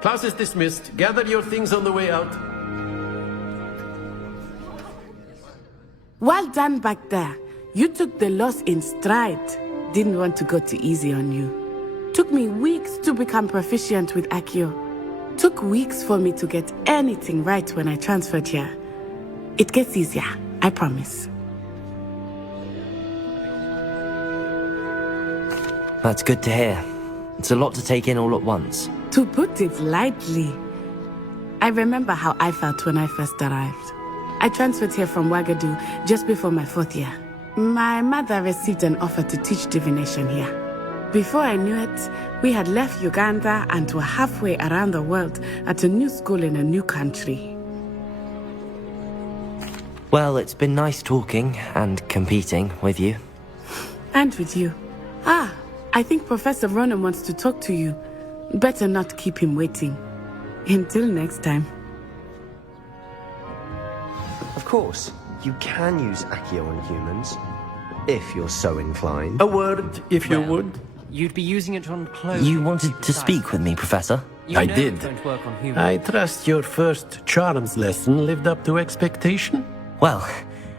Class is dismissed. Gather your things on the way out. Well done back there. You took the loss in stride. Didn't want to go too easy on you. Took me weeks to become proficient with Accio. Took weeks for me to get anything right when I transferred here. It gets easier, I promise. That's good to hear. It's a lot to take in all at once. To put it lightly, I remember how I felt when I first arrived. I transferred here from Ouagadougou just before my 4th year. My mother received an offer to teach divination here. Before I knew it, we had left Uganda and were halfway around the world at a new school in a new country. Well, it's been nice talking and competing with you. And with you. I think Professor Ronan wants to talk to you. Better not keep him waiting. Until next time. Of course, you can use Accio on humans, if you're so inclined. A word, if you would. You'd be using it on clothes. You wanted to speak with me, Professor? You I know did. it won't work on humans. I trust your first charms lesson lived up to expectation? Well,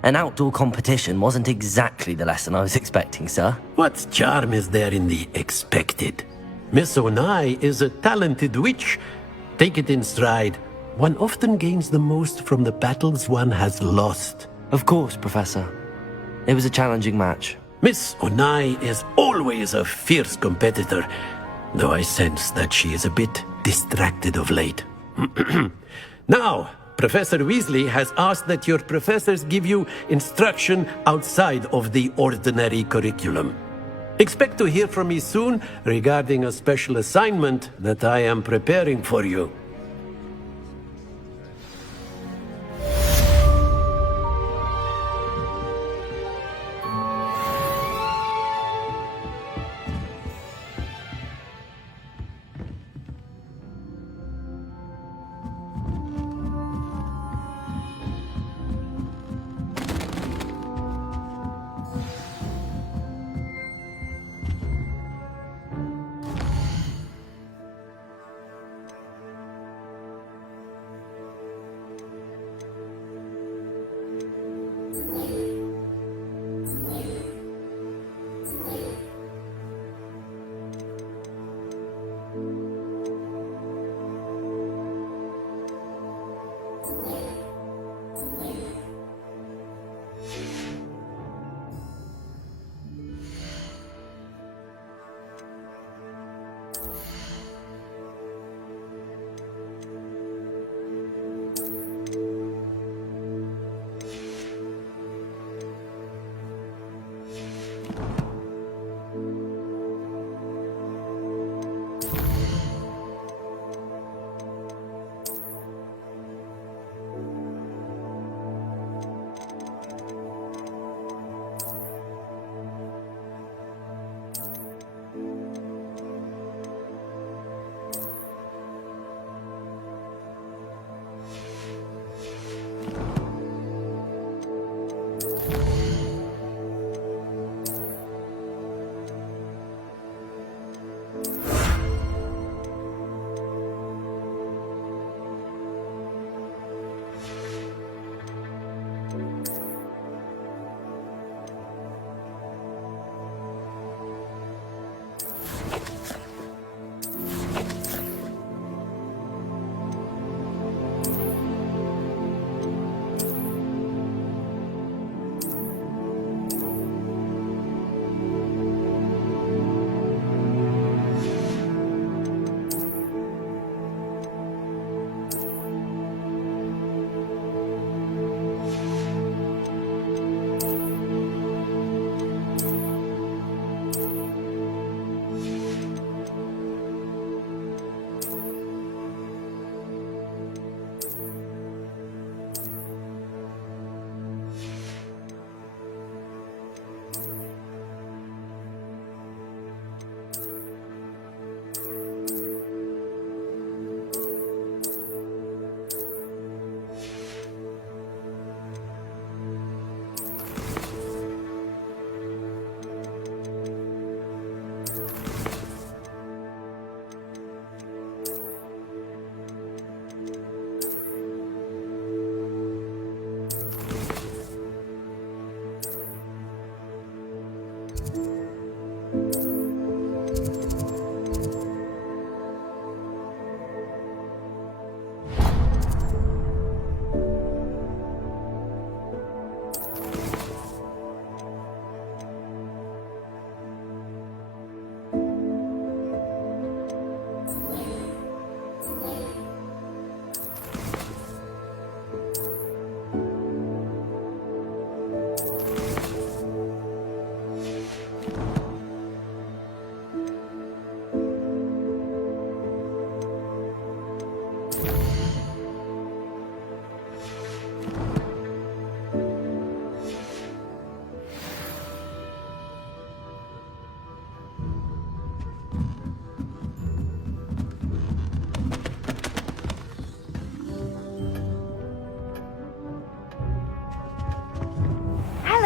an outdoor competition wasn't exactly the lesson I was expecting, sir. What charm is there in the expected? Miss Onai is a talented witch. Take it in stride. One often gains the most from the battles one has lost. Of course, Professor. It was a challenging match. Miss Onai is always a fierce competitor, though I sense that she is a bit distracted of late. Now, Professor Weasley has asked that your professors give you instruction outside of the ordinary curriculum. Expect to hear from me soon regarding a special assignment that I am preparing for you.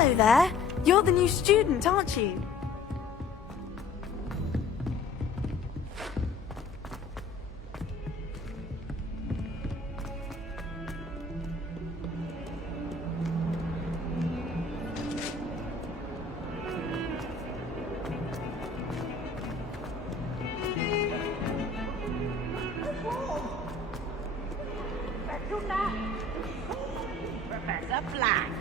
Hello there. You're the new student, aren't you? Professor Black.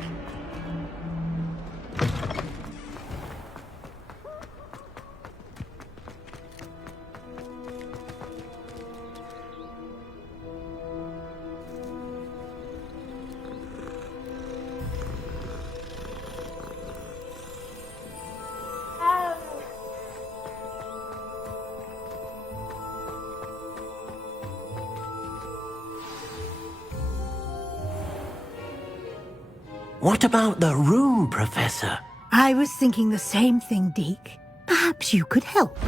What about the room, Professor? I was thinking the same thing, Deke. Perhaps you could help.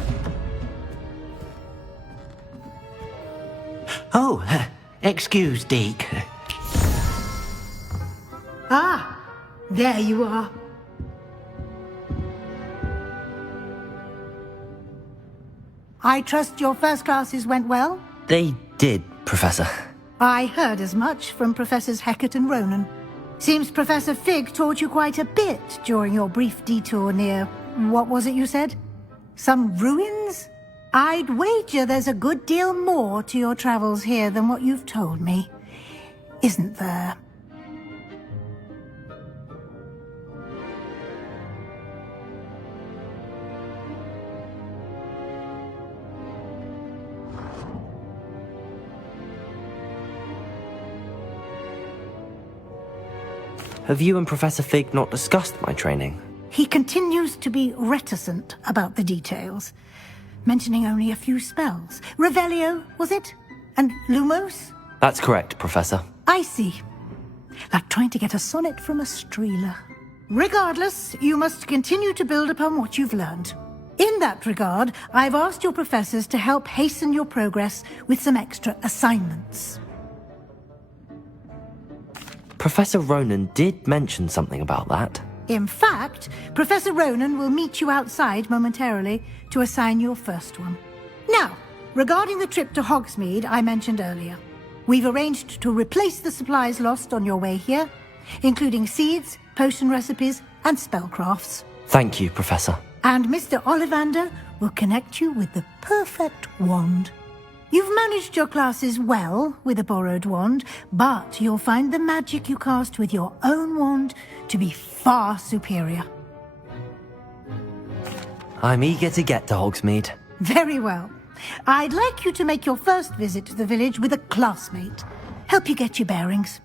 Oh, excuse, Deke. Ah, there you are. I trust your first classes went well? They did, Professor. I heard as much from Professors Hecat and Ronan. Seems Professor Fig taught you quite a bit during your brief detour near... what was it you said? Some ruins? I'd wager there's a good deal more to your travels here than what you've told me. Isn't there? Have you and Professor Fig not discussed my training? He continues to be reticent about the details, mentioning only a few spells. Revelio, was it? And Lumos? That's correct, Professor. I see. Like trying to get a sonnet from a streeler. Regardless, you must continue to build upon what you've learned. In that regard, I've asked your professors to help hasten your progress with some extra assignments. Professor Ronan did mention something about that. In fact, Professor Ronan will meet you outside momentarily to assign your first one. Now, regarding the trip to Hogsmeade I mentioned earlier, we've arranged to replace the supplies lost on your way here, including seeds, potion recipes, and spellcrafts. Thank you, Professor. And Mr. Ollivander will connect you with the perfect wand. You've managed your classes well with a borrowed wand, but you'll find the magic you cast with your own wand to be far superior. I'm eager to get to Hogsmeade. Very well. I'd like you to make your first visit to the village with a classmate. Help you get your bearings.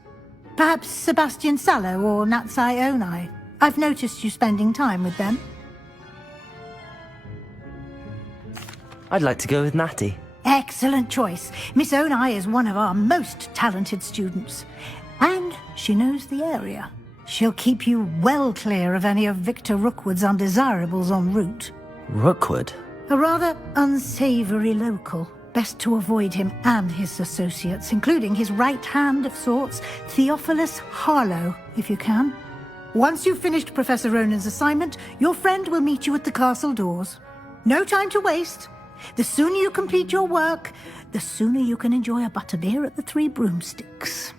Perhaps Sebastian Sallow or Natsai Onai. I've noticed you spending time with them. I'd like to go with Natty. Excellent choice. Miss Onai is one of our most talented students. And she knows the area. She'll keep you well clear of any of Victor Rookwood's undesirables en route. Rookwood? A rather unsavory local. Best to avoid him and his associates, including his right hand of sorts, Theophilus Harlow, if you can. Once you've finished Professor Ronan's assignment, your friend will meet you at the castle doors. No time to waste. The sooner you complete your work, the sooner you can enjoy a butterbeer at the Three Broomsticks.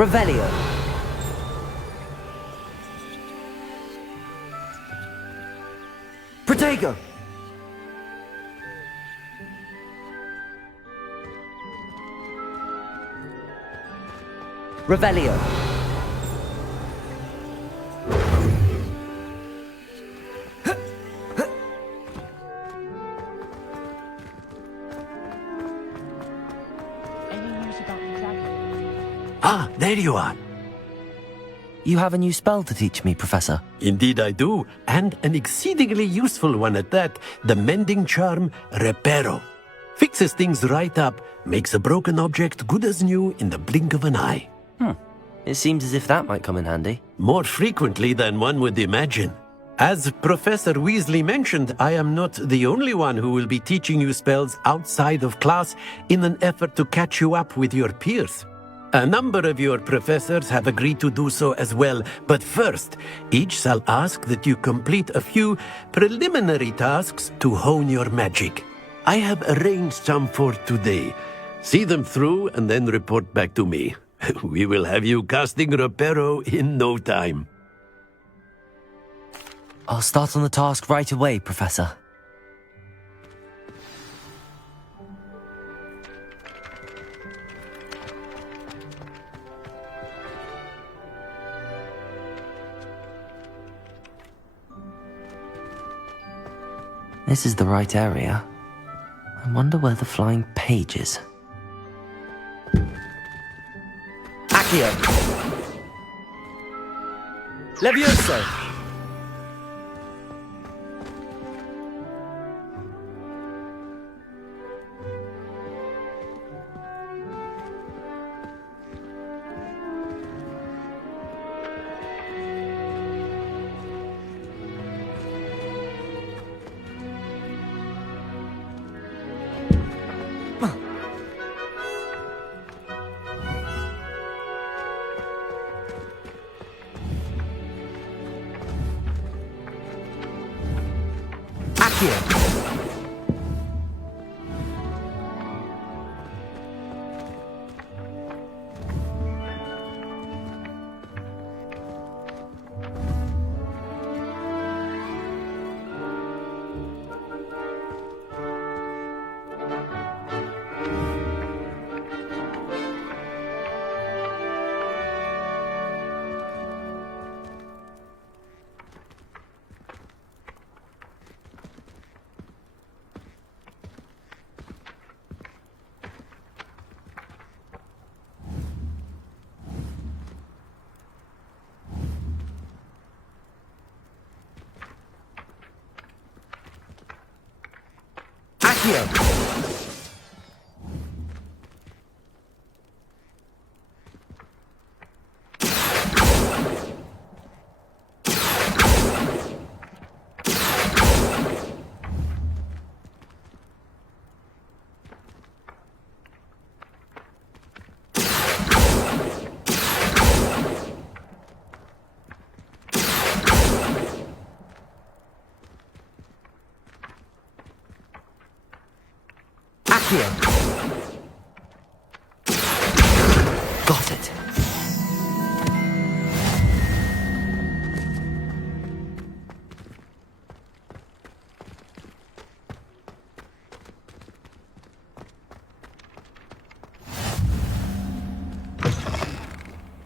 Revelio. Protego. Revelio. Ah, there you are. You have a new spell to teach me, Professor. Indeed I do, and an exceedingly useful one at that, the mending charm Reparo. Fixes things right up, makes a broken object good as new in the blink of an eye. It seems as if that might come in handy. More frequently than one would imagine. As Professor Weasley mentioned, I am not the only one who will be teaching you spells outside of class in an effort to catch you up with your peers. A number of your professors have agreed to do so as well, but first, each shall ask that you complete a few preliminary tasks to hone your magic. I have arranged some for today. See them through and then report back to me. We will have you casting Reparo in no time. I'll start on the task right away, Professor. This is the right area. I wonder where the flying page is. Accio! Levioso! Got it.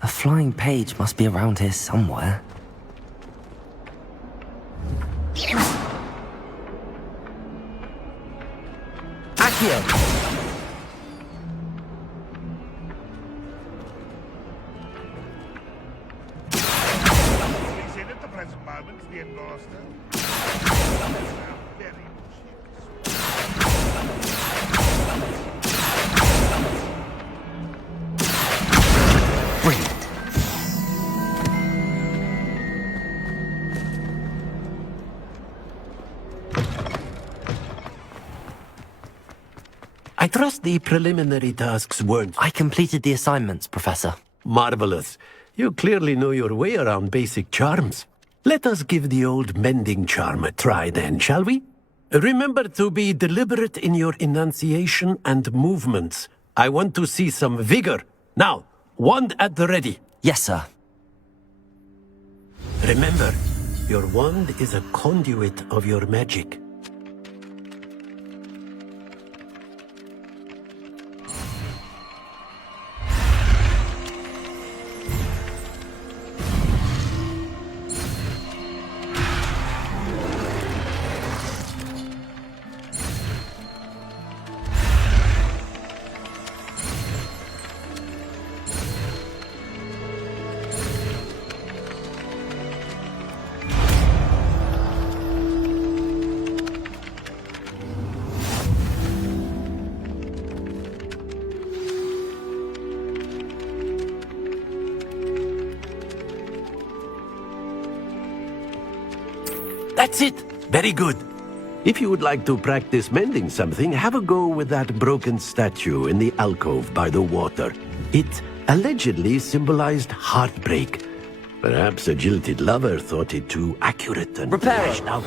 A flying page must be around here somewhere. Accio! I trust the preliminary tasks weren't... I completed the assignments, Professor. Marvelous. You clearly know your way around basic charms. Let us give the old mending charm a try then, shall we? Remember to be deliberate in your enunciation and movements. I want to see some vigor. Now, wand at the ready. Yes, sir. Remember, your wand is a conduit of your magic. That's it. Very good. If you would like to practice mending something, have a go with that broken statue in the alcove by the water. It allegedly symbolized heartbreak. Perhaps a jilted lover thought it too accurate and lashed out.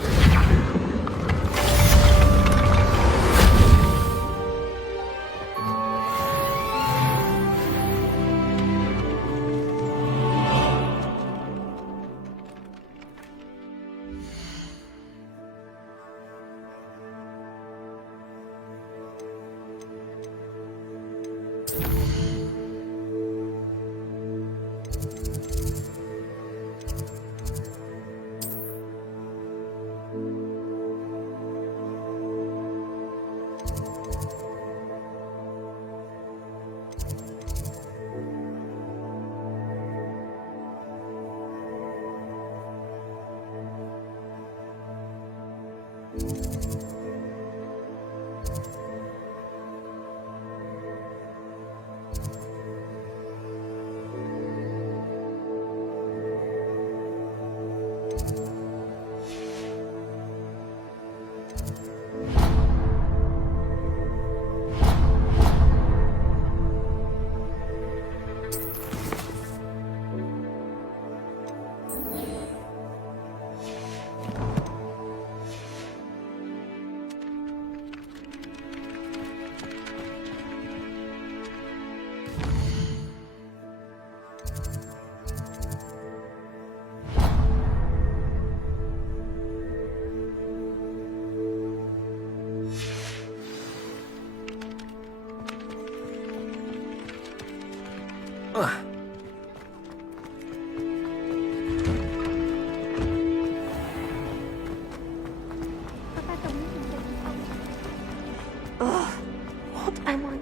What am I?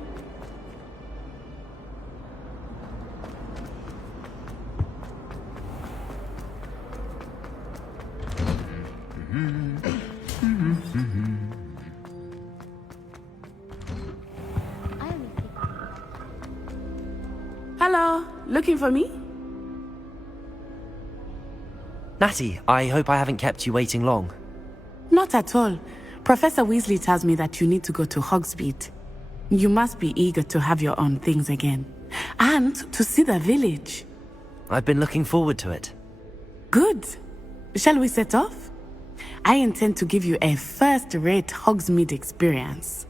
Hello, looking for me? Natty, I hope I haven't kept you waiting long. Not at all. Professor Weasley tells me that you need to go to Hogsmeade. You must be eager to have your own things again. And to see the village. I've been looking forward to it. Good. Shall we set off? I intend to give you a first-rate Hogsmeade experience.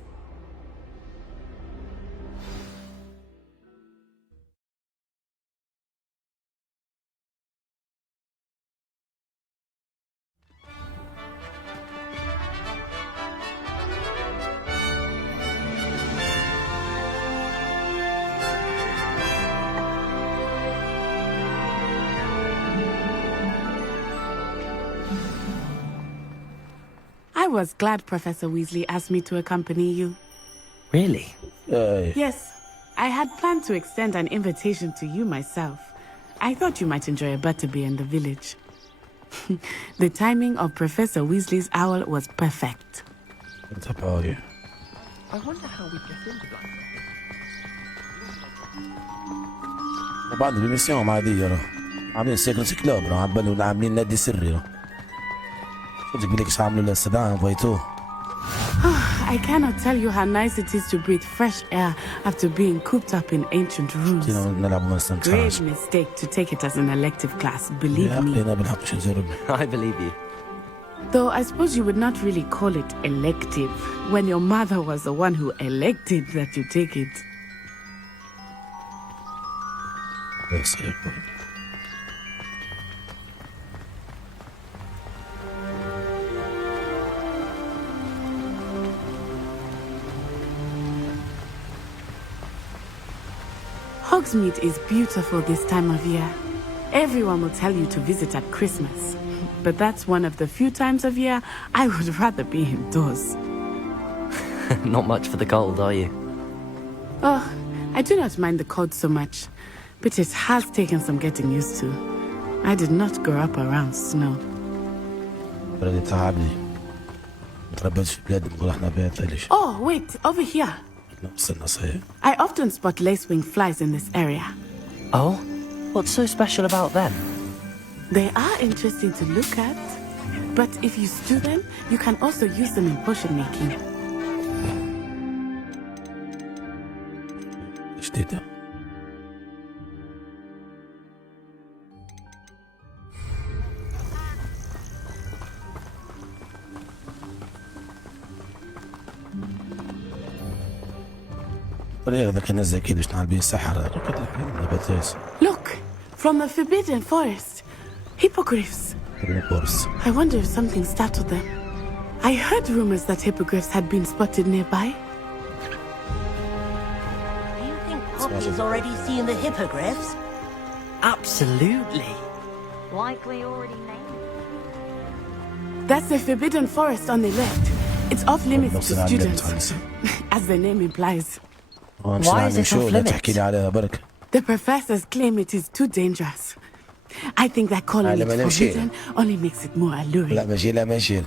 I was glad Professor Weasley asked me to accompany you. Really? Yes, I had planned to extend an invitation to you myself. I thought you might enjoy a butterbeer in the village. The timing of Professor Weasley's owl was perfect. What's up, all you? I wonder how we get into that. بعض الميسيون ما ديروا عاملين سيكريت كلوب عبالوا عاملين نادي سري شو تقول لك شو عملوا للسدان فايتوه. I cannot tell you how nice it is to breathe fresh air after being cooped up in ancient rooms. Great mistake to take it as an elective class, believe me. I believe you. Though I suppose you would not really call it elective when your mother was the one who elected that you take it. Yes, I Hogsmeade is beautiful this time of year. Everyone will tell you to visit at Christmas. But that's one of the few times of year I would rather be indoors. Not much for the cold, are you? Oh, I do not mind the cold so much. But it has taken some getting used to. I did not grow up around snow. Oh, wait, over here. I often spot lacewing flies in this area. Oh? What's so special about them? They are interesting to look at. But if you stew them, you can also use them in potion making. جديدة. هذا كان نزل أكيد باش نعمل بيه السحر. Look, from the forbidden forest. Hippogriffs. I wonder if something startled them. I heard rumors that hippogriffs had been spotted nearby. Do you think Poppy's already seen the hippogriffs? Absolutely. Likely already named. That's the forbidden forest on the left. It's off limits to students, as the name implies. Why is it off limits? The professors claim it is too dangerous. I think that calling it forbidden only makes it more alluring.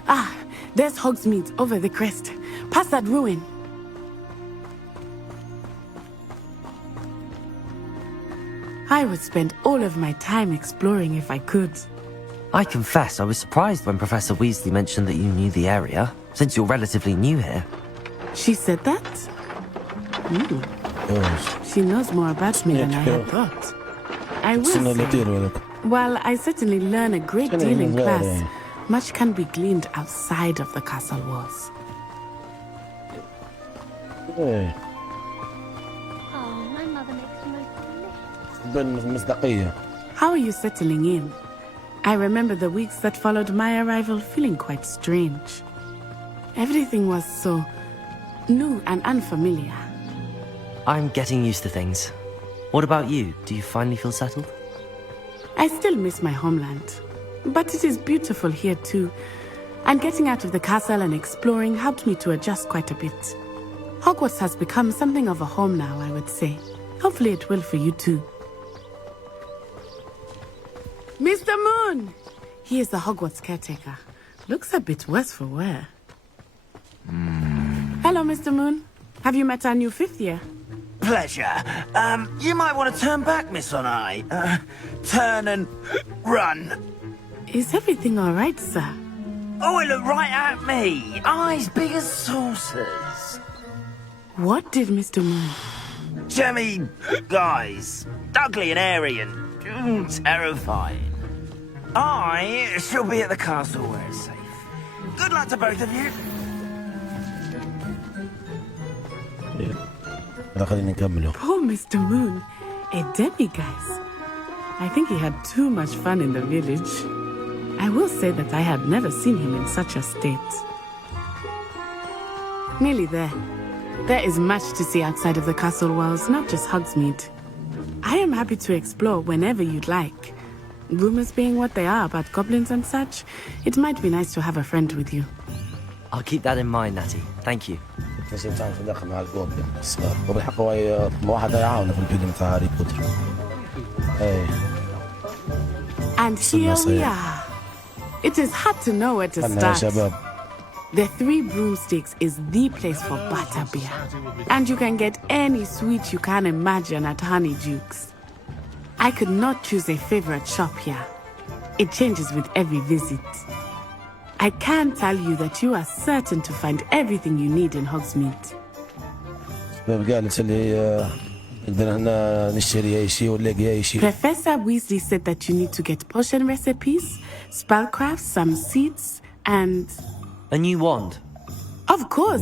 Ah, there's Hogsmeade over the crest. Past that ruin. I would spend all of my time exploring if I could. I confess I was surprised when Professor Weasley mentioned that you knew the area, since you're relatively new here. She said that? She knows more about me than I had thought. I will say, while I certainly learn a great deal in class, much can be gleaned outside of the castle walls. Oh, my mother makes the most بالمصداقية. How are you settling in? I remember the weeks that followed my arrival feeling quite strange. Everything was so new and unfamiliar. I'm getting used to things. What about you? Do you finally feel settled? I still miss my homeland, but it is beautiful here too. And getting out of the castle and exploring helped me to adjust quite a bit. Hogwarts has become something of a home now, I would say. Hopefully it will for you too. Mr. Moon! He is the Hogwarts caretaker. Looks a bit worse for wear. Hello, Mr. Moon. Have you met our new fifth year? Pleasure. You might want to turn back, Miss Onai. Turn and run. Is everything all right, sir? Oh, it looked right at me. Eyes big as saucers. What did Mr. Moon? Jemmy guys. Ugly and airy and terrifying. I shall be at the castle where it's safe. Good luck to both of you. Poor Mr. Moon, a demiguise. I think he had too much fun in the village. I will say that I had never seen him in such a state. Nearly there. There is much to see outside of the castle walls, not just Hogsmeade. I am happy to explore whenever you'd like. Rumors being what they are about goblins and such, it might be nice to have a friend with you. I'll keep that in mind, Natty. Thank you. وبالحق هو واحد يعاونه في الفيلم تاع هاري بوتر. And here we are. It is hard to know where to start. The Three Broomsticks is the place for butterbeer. And you can get any sweet you can imagine at Honeyduke's. I could not choose a favorite shop here. It changes with every visit. I can tell you that you are certain to find everything you need in Hogsmeade. Professor Weasley said that you need to get potion recipes, spellcrafts, some seeds, and... A new wand. Of course!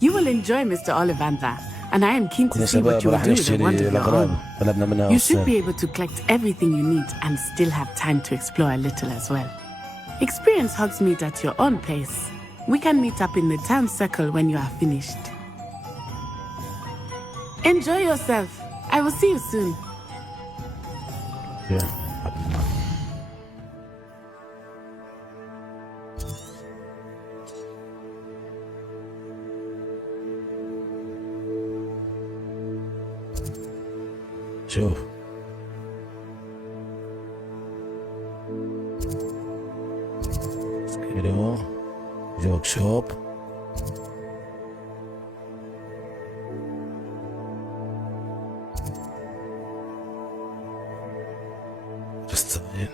You will enjoy Mr. Ollivander, and I am keen to see what you will do with a wand of your own. You should be able to collect everything you need and still have time to explore a little as well. Experience Hogsmeade at your own pace. We can meet up in the town circle when you are finished. Enjoy yourself. I will see you soon. Yeah. شوف سكيرو جوك شوب رستاين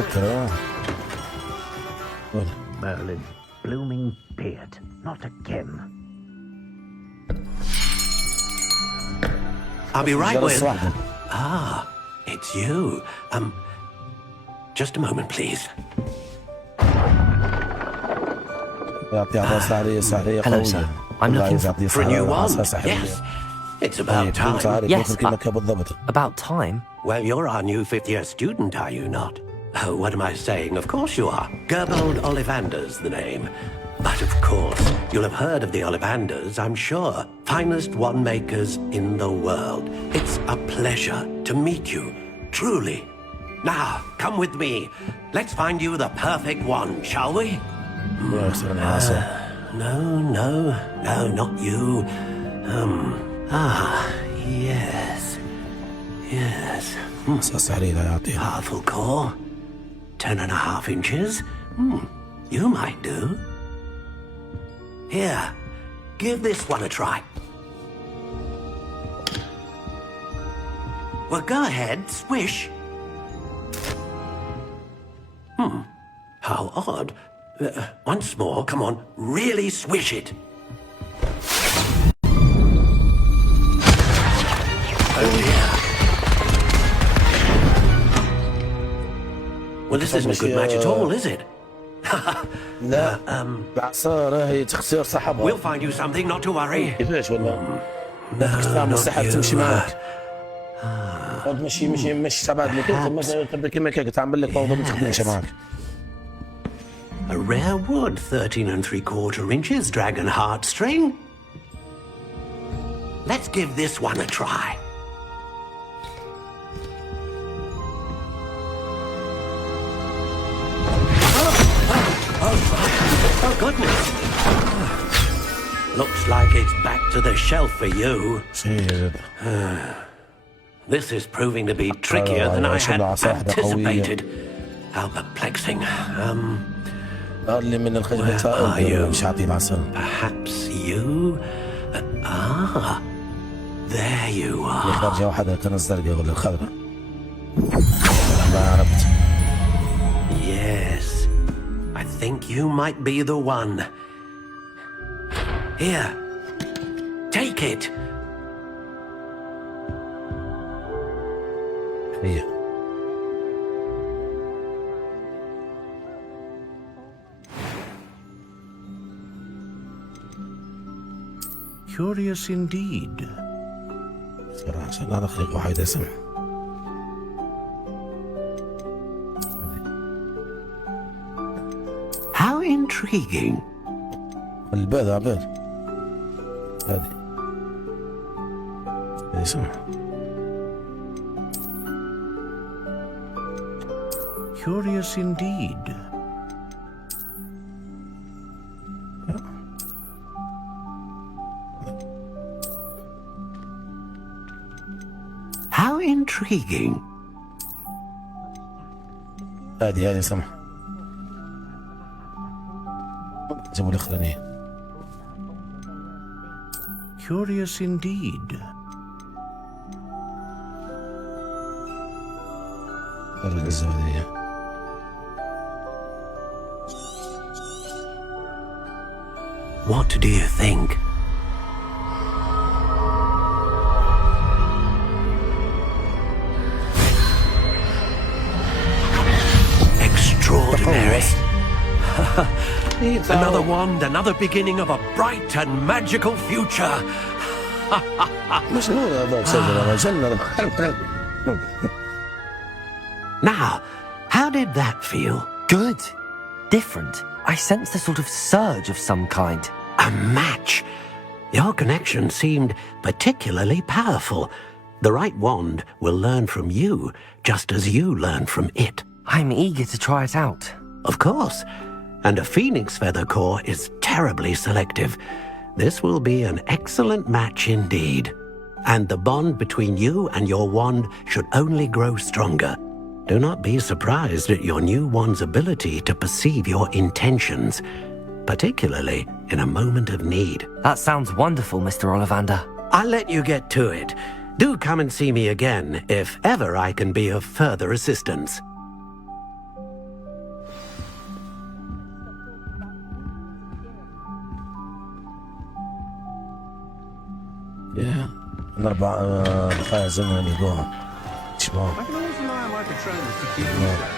فكرة. Merlin, blooming beard, not again. I'll be right جلس with. واحدة. Ah, it's you. Just a moment, please. يعطيها سحرية سحرية Hello, sir. قوية. I'm looking يعطيه For a new سحرية، one? عصا سحرية. Yes. It's about طيب، أنت time. عارف Yes, مثل كلمة بالضبط. About time. Well, you're our new fifth-year student, are you not? Oh, what am I saying? Of course you are. Gerbold Ollivander's the name. But of course, you'll have heard of the Ollivanders, I'm sure. Finest wand-makers in the world. It's a pleasure to meet you, truly. Now, come with me. Let's find you the perfect one, shall we? يكسر العصا. No, not you. Yes. عصا سحرية يعطيها. Powerful core. 10.5 inches. You might do. Here, give this one a try. Well, go ahead, swish. How odd. Once more, come on, really swish it. Oh dear. Well, this isn't a good match at all, is it? لا العصا هي تختار صاحبها. We'll find you something, not to worry. كيفاش ولا؟ لا تستعمل السحر تمشي معك. مشي تبعد مثل كما كنت تعمل لك موضوع ما تخدمش معك. A rare wood, 13 3/4 inches, dragon heartstring. Let's give this one a try. Oh, goodness. Looks like it's back to the shelf for you. This is proving to be trickier than I had anticipated. How perplexing. اللي من الخجل مش عاطي العصا. Perhaps you? There you are. خرجة واحدة كان الزرقاء ولا الخضراء. ما عرفت. Yes. I think you might be the one. Here. Take it. هي. Curious indeed. عشان لا نخلق واحد اسم. How intriguing. الباب عباد. هذه. اسم. Curious indeed. How intriguing. هذه سمح. جابوا الأخرانية. Curious indeed. الزودية. What do you think? Extraordinary. Another wand, another beginning of a bright and magical future. Now, how did that feel? Good. Different. I sensed a sort of surge of some kind. A match. Your connection seemed particularly powerful. The right wand will learn from you, just as you learn from it. I'm eager to try it out. Of course. And a phoenix feather core is terribly selective. This will be an excellent match indeed. And the bond between you and your wand should only grow stronger. Do not be surprised at your new wand's ability to perceive your intentions, particularly in a moment of need. That sounds wonderful, Mr. Ollivander. I'll let you get to it. Do come and see me again if ever I can be of further assistance. Yeah. Another fire zone and go. Small. I can always rely on my patrols to keep me safe.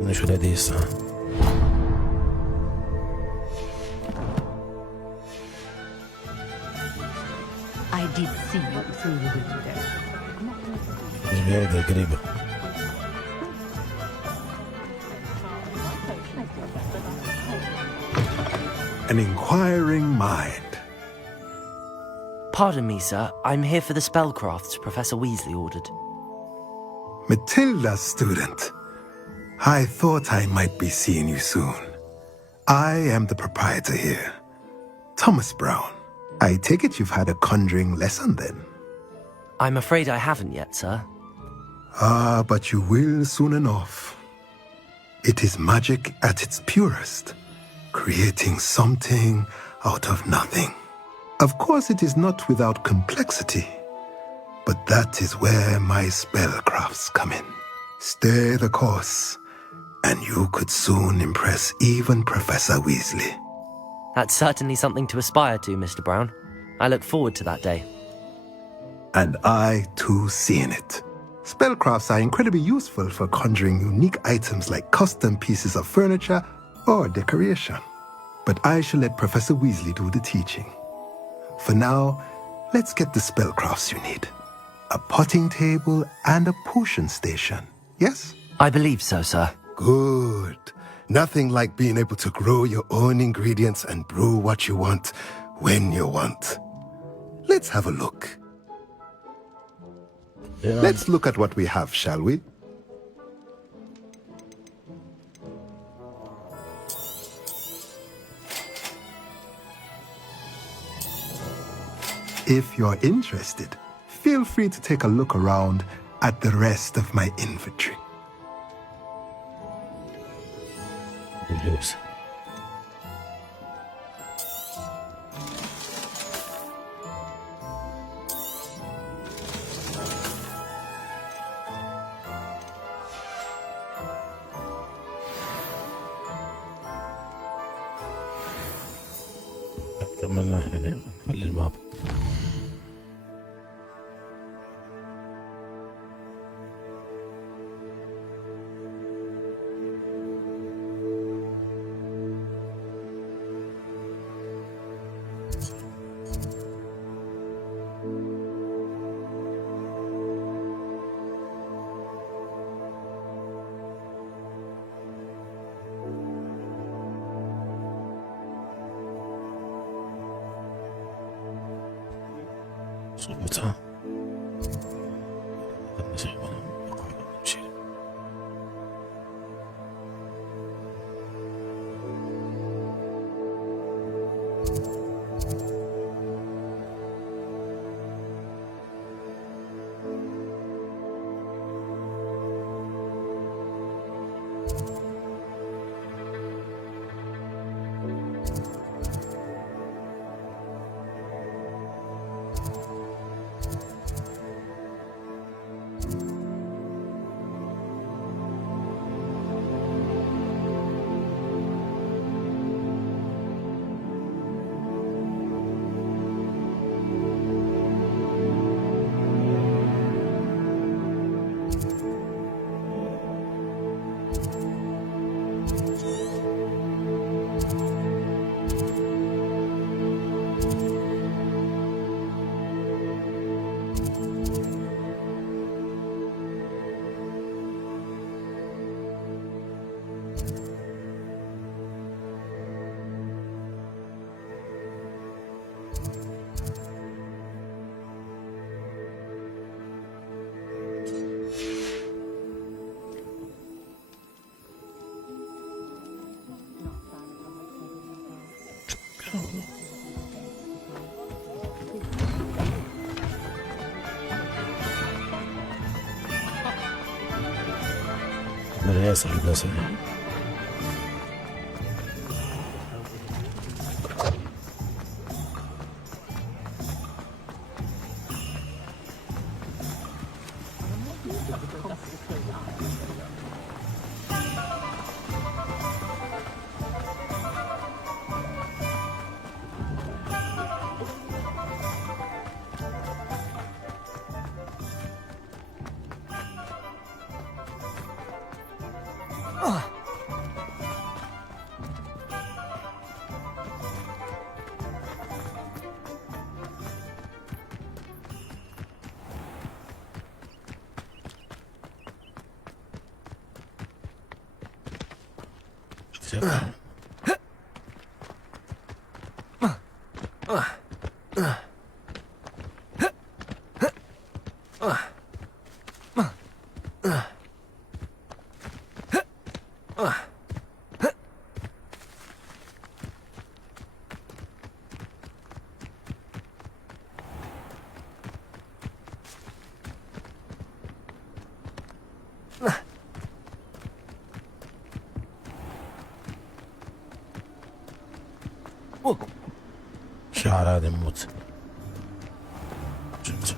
Deixa eu ler disso. I did see you through the window. Very good. An inquiring mind. Pardon me, sir. I'm here for the spellcrafts Professor Weasley ordered. Matilda, student. I thought I might be seeing you soon. I am the proprietor here, Thomas Brown. I take it you've had a conjuring lesson then? I'm afraid I haven't yet, sir. Ah, but you will soon enough. It is magic at its purest, creating something out of nothing. Of course, it is not without complexity, but that is where my spellcrafts come in. Stay the course, and you could soon impress even Professor Weasley. That's certainly something to aspire to, Mr. Brown. I look forward to that day. And I, too, seeing it. Spellcrafts are incredibly useful for conjuring unique items like custom pieces of furniture or decoration. But I shall let Professor Weasley do the teaching. For now, let's get the spellcrafts you need. A potting table and a potion station, yes? I believe so, sir. Good. Nothing like being able to grow your own ingredients and brew what you want when you want. Let's have a look. Yeah. Let's look at what we have, shall we? If you're interested, feel free to take a look around at the rest of my inventory. Yes. كملنا هنا خلي الماب. صوتها مدرسة البصري. شعر هذا موت. Just